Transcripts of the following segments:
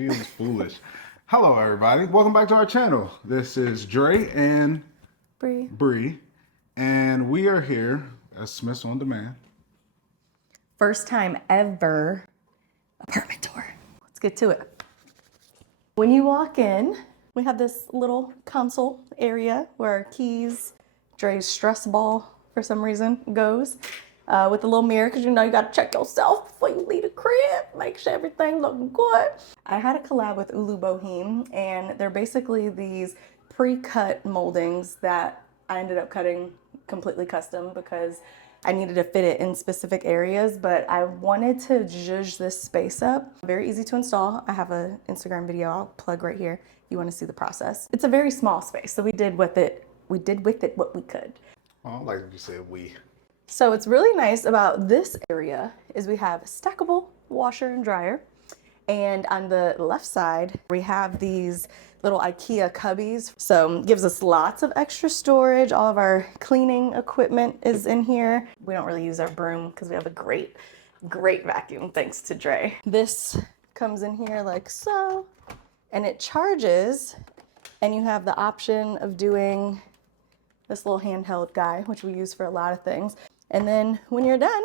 She is foolish. Hello, everybody. Welcome back to our channel. This is Dre and Bree, and we are here at Smith's On Demand. First time ever apartment tour. Let's get to it. When you walk in, we have this little console area where our keys, Dre's stress ball for some reason goes. With a little mirror, because you know you gotta check yourself before you leave the crib, make sure everything's looking good. I had a collab with Ulu Boheme, and they're basically these pre-cut moldings that I ended up cutting completely custom because I needed to fit it in specific areas, but I wanted to zhuzh this space up. Very easy to install. I have an Instagram video I'll plug right here if you want to see the process. It's a very small space, so we did with it what we could. I don't like that you said we. So what's really nice about this area is we have a stackable washer and dryer. And on the left side, we have these little IKEA cubbies. So it gives us lots of extra storage. All of our cleaning equipment is in here. We don't really use our broom because we have a great vacuum, thanks to Dre. This comes in here like so, and it charges, and you have the option of doing this little handheld guy, which we use for a lot of things. And then when you're done,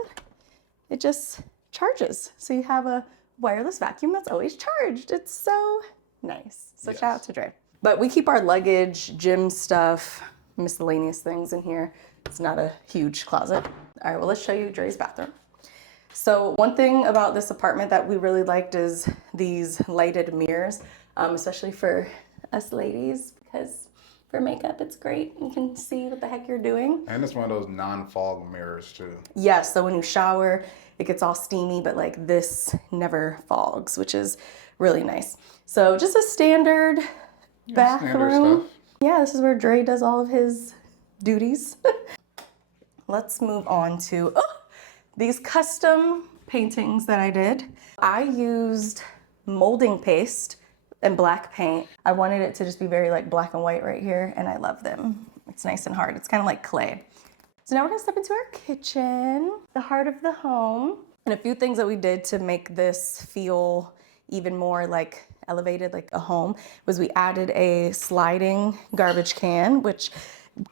it just charges. So you have a wireless vacuum that's always charged. It's so nice. So yes. Shout out to Dre. But we keep our luggage, gym stuff, miscellaneous things in here. It's not a huge closet. All right, well, let's show you Dre's bathroom. So one thing about this apartment that we really liked is these lighted mirrors, especially for us ladies, because for makeup, it's great. You can see what the heck you're doing. And it's one of those non-fog mirrors too. Yes, so when you shower, it gets all steamy, but like this never fogs, which is really nice. So just a standard bathroom. Standard stuff. Yeah, this is where Dre does all of his duties. Let's move on to these custom paintings that I did. I used molding paste and black paint. I wanted it to just be very like black and white right here, and I love them. It's nice and hard. It's kind of like clay. So now we're gonna step into our kitchen, the heart of the home. And a few things that we did to make this feel even more like elevated, like a home, was we added a sliding garbage can, which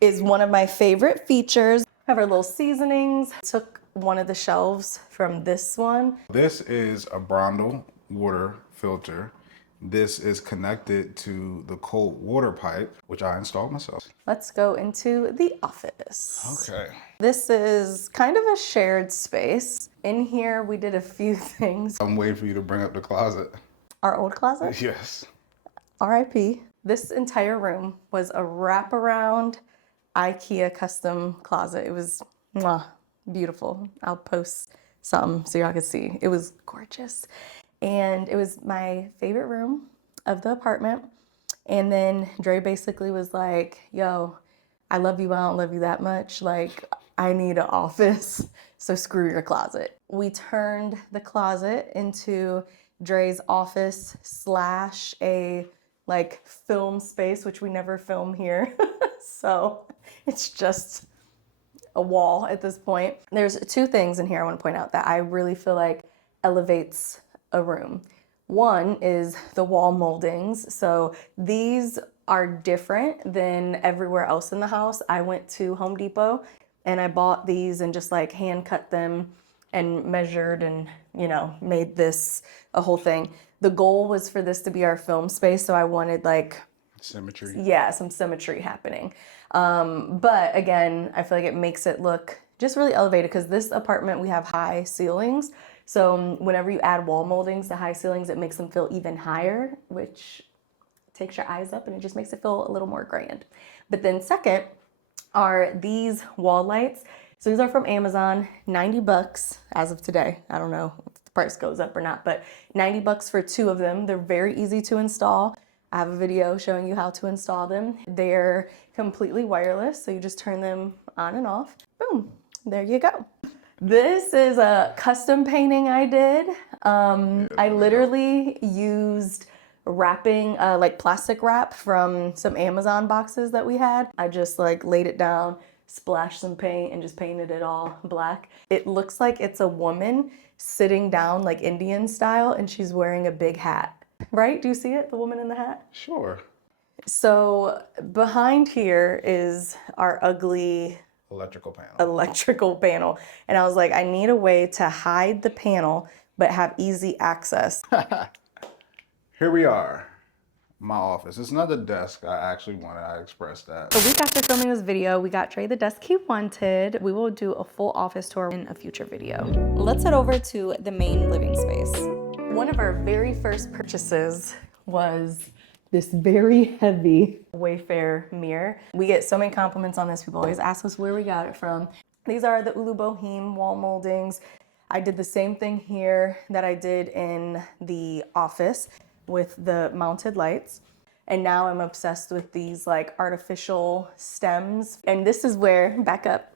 is one of my favorite features. We have our little seasonings. Took one of the shelves from this one. This is a Brondel water filter. This is connected to the cold water pipe, which I installed myself. Let's go into the office. Okay. This is kind of a shared space. In here, we did a few things. I'm waiting for you to bring up the closet. Our old closet? Yes. RIP. This entire room was a wraparound IKEA custom closet. It was beautiful. I'll post some so y'all can see. It was gorgeous. And it was my favorite room of the apartment. And then Dre basically was like, yo, I love you, but I don't love you that much. Like, I need an office, so screw your closet. We turned the closet into Dre's office / a like film space, which we never film here. So it's just a wall at this point. There's two things in here I want to point out that I really feel like elevates a room. One is the wall moldings. So these are different than everywhere else in the house. I went to Home Depot and I bought these and just like hand cut them and measured and, you know, made this a whole thing. The goal was for this to be our film space. So I wanted like symmetry. Yeah, some symmetry happening. But again, I feel like it makes it look just really elevated because this apartment, we have high ceilings. So whenever you add wall moldings to high ceilings, it makes them feel even higher, which takes your eyes up and it just makes it feel a little more grand. But then second are these wall lights. So these are from Amazon, 90 bucks as of today. I don't know if the price goes up or not, but 90 bucks for 2 of them. They're very easy to install. I have a video showing you how to install them. They're completely wireless, so you just turn them on and off. Boom, there you go. This is a custom painting I did. I literally used wrapping, like plastic wrap from some Amazon boxes that we had. I just like laid it down, splashed some paint, and just painted it all black. It looks like it's a woman sitting down like Indian style, and she's wearing a big hat. right? Do you see it? The woman in the hat? Sure. So behind here is our ugly electrical panel. And I was like, I need a way to hide the panel, but have easy access. Here we are. My office. It's not the desk I actually wanted. I expressed that. A week after filming this video, we got Dre the desk he wanted. We will do a full office tour in a future video. Let's head over to the main living space. One of our very first purchases was this very heavy Wayfair mirror. We get so many compliments on this. People always ask us where we got it from. These are the Ulu Boheme wall moldings. I did the same thing here that I did in the office with the mounted lights. And now I'm obsessed with these like artificial stems. And this is where, back up,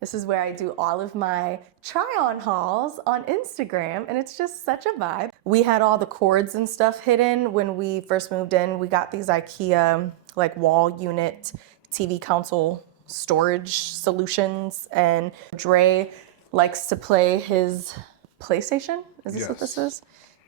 this is where I do all of my try-on hauls on Instagram, and it's just such a vibe. We had all the cords and stuff hidden when we first moved in. We got these IKEA like wall unit TV console storage solutions, and Dre likes to play his PlayStation. Is this what this is?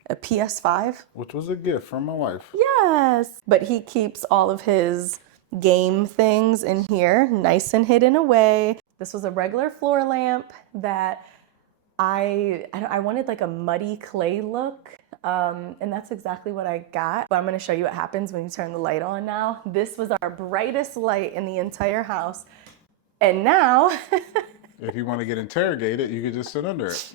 A PS5. Which was a gift from my wife. Yes. But he keeps all of his game things in here, nice and hidden away. This was a regular floor lamp that I wanted like a muddy clay look. And that's exactly what I got. But I'm gonna show you what happens when you turn the light on now. This was our brightest light in the entire house. And now, if you want to get interrogated, you could just sit under it.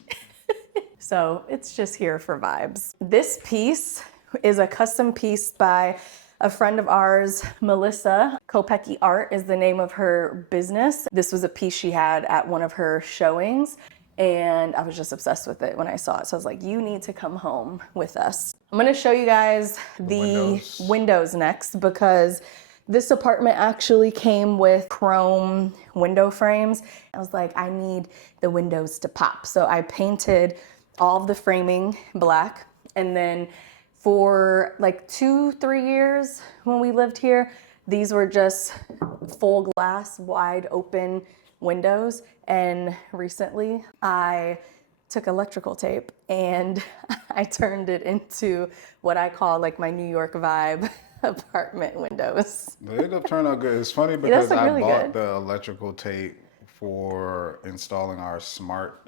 So it's just here for vibes. This piece is a custom piece by a friend of ours, Melissa. Kopecky Art is the name of her business. This was a piece she had at one of her showings, and I was just obsessed with it when I saw it. So I was like, you need to come home with us. I'm gonna show you guys the windows next, because this apartment actually came with chrome window frames. I was like, I need the windows to pop. So I painted all of the framing black, and then for like 2-3 years when we lived here, these were just full glass, wide open windows. And recently I took electrical tape and I turned it into what I call like my New York vibe apartment windows. They ended up turning out good. It's funny because I bought the electrical tape for installing our smart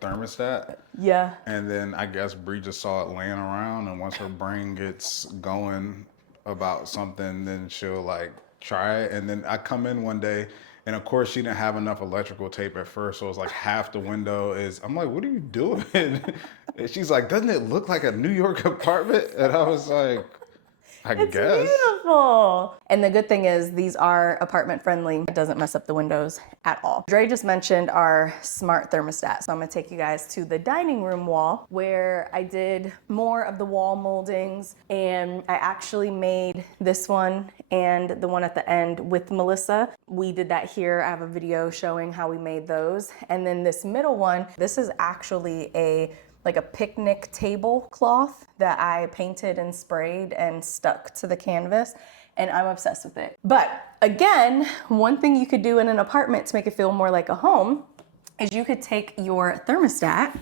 thermostat. Yeah. And then I guess Bree just saw it laying around, and once her brain gets going about something, then she'll like try it. And then I come in one day, and of course she didn't have enough electrical tape at first, so it's like half the window is, I'm like, what are you doing? And she's like, doesn't it look like a New York apartment? And I was like, I guess. It's beautiful. And the good thing is these are apartment friendly. It doesn't mess up the windows at all. Dre just mentioned our smart thermostat. So I'm gonna take you guys to the dining room wall where I did more of the wall moldings, and I actually made this one and the one at the end with Melissa. We did that here. I have a video showing how we made those. And then this middle one, this is actually like a picnic tablecloth that I painted and sprayed and stuck to the canvas, and I'm obsessed with it. But again, one thing you could do in an apartment to make it feel more like a home is you could take your thermostat,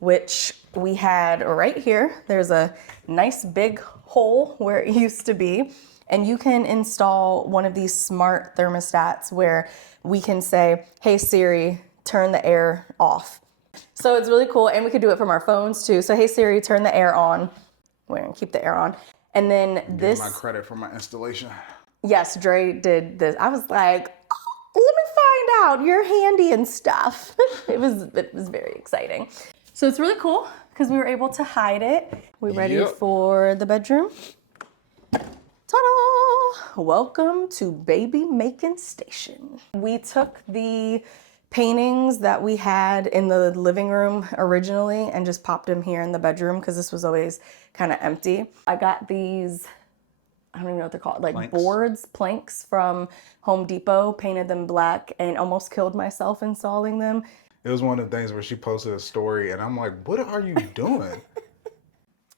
which we had right here. There's a nice big hole where it used to be, and you can install one of these smart thermostats where we can say, hey Siri, turn the air off. So it's really cool, and we could do it from our phones too. So hey Siri, turn the air on. We're gonna keep the air on. And then this. Give my credit for my installation. Yes, Dre did this. I was like, oh, let me find out. You're handy and stuff. It was very exciting. So it's really cool because we were able to hide it. We ready for the bedroom? Ta-da! Welcome to baby making station. We took the paintings that we had in the living room originally and just popped them here in the bedroom because this was always kind of empty. I got these, I don't even know what they're called, like planks from Home Depot, painted them black, and almost killed myself installing them. It was one of the things where she posted a story and I'm like, what are you doing?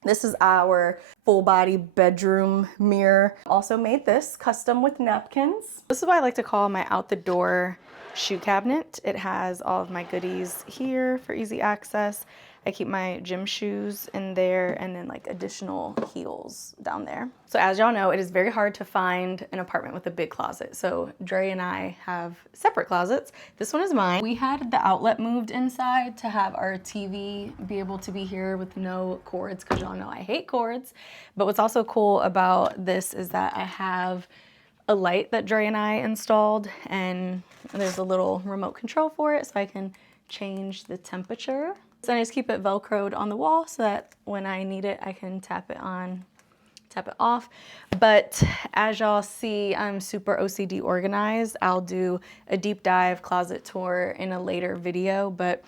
This is our full body bedroom mirror. Also made this custom with napkins. This is what I like to call my out the door shoe cabinet. It has all of my goodies here for easy access. I keep my gym shoes in there and then like additional heels down there. So as y'all know, it is very hard to find an apartment with a big closet. So Dre and I have separate closets. This one is mine. We had the outlet moved inside to have our TV be able to be here with no cords, because y'all know I hate cords. But what's also cool about this is that I have a light that Dre and I installed, and there's a little remote control for it so I can change the temperature. So I just keep it Velcroed on the wall so that when I need it, I can tap it on, tap it off. But as y'all see, I'm super OCD organized. I'll do a deep dive closet tour in a later video, but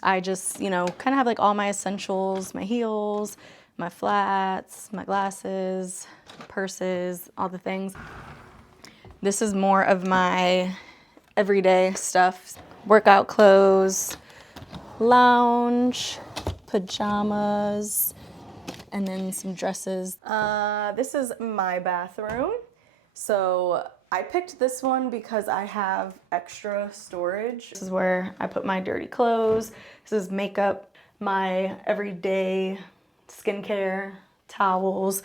I just, you know, kind of have like all my essentials, my heels, my flats, my glasses, purses, all the things. This is more of my everyday stuff. Workout clothes, lounge, pajamas, and then some dresses. This is my bathroom. So I picked this one because I have extra storage. This is where I put my dirty clothes. This is makeup, my everyday skincare, towels.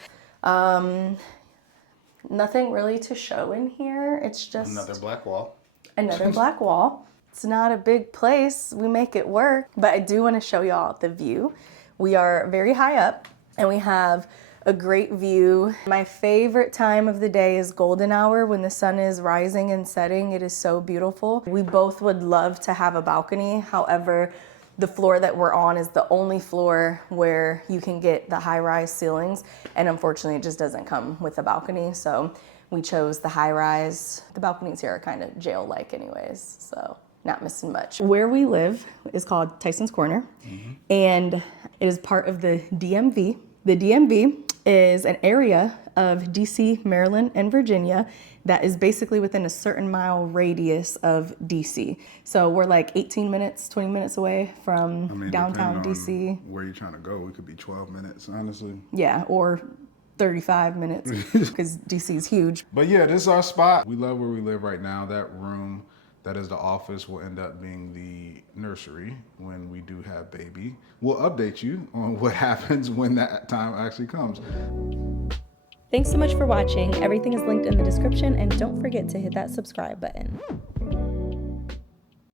Nothing really to show in here. It's just Another black wall. Another black wall. It's not a big place. We make it work, but I do want to show y'all the view. We are very high up and we have a great view. My favorite time of the day is golden hour when the sun is rising and setting. It is so beautiful. We both would love to have a balcony. However, the floor that we're on is the only floor where you can get the high-rise ceilings, and unfortunately it just doesn't come with a balcony, so we chose the high-rise. The balconies here are kind of jail-like anyways, so not missing much. Where we live is called Tyson's Corner, and it is part of the DMV. The DMV is an area of DC, Maryland, and Virginia that is basically within a certain mile radius of DC. So we're like 18 minutes, 20 minutes away from downtown DC. Where you're trying to go, we could be 12 minutes, honestly. Yeah, or 35 minutes because DC is huge. But yeah, this is our spot. We love where we live right now. That room that is the office will end up being the nursery when we do have baby. We'll update you on what happens when that time actually comes. Thanks so much for watching. Everything is linked in the description, and don't forget to hit that subscribe button.